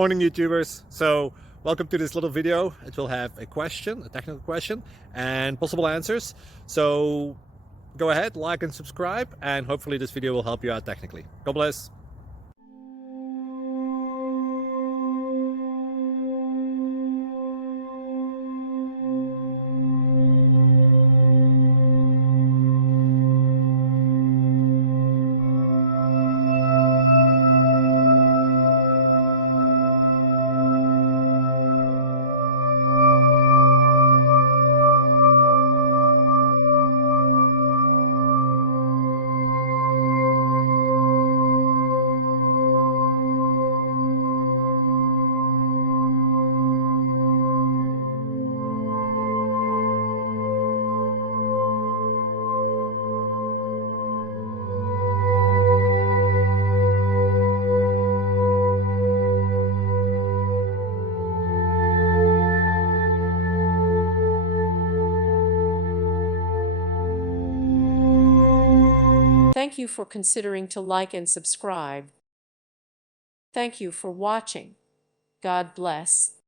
Morning, YouTubers. So welcome to this little video. It will have a question, a technical question, and possible answers. So go ahead, like and subscribe, and hopefully this video will help you out technically. God bless. Thank you for considering to like and subscribe. Thank you for watching. God bless.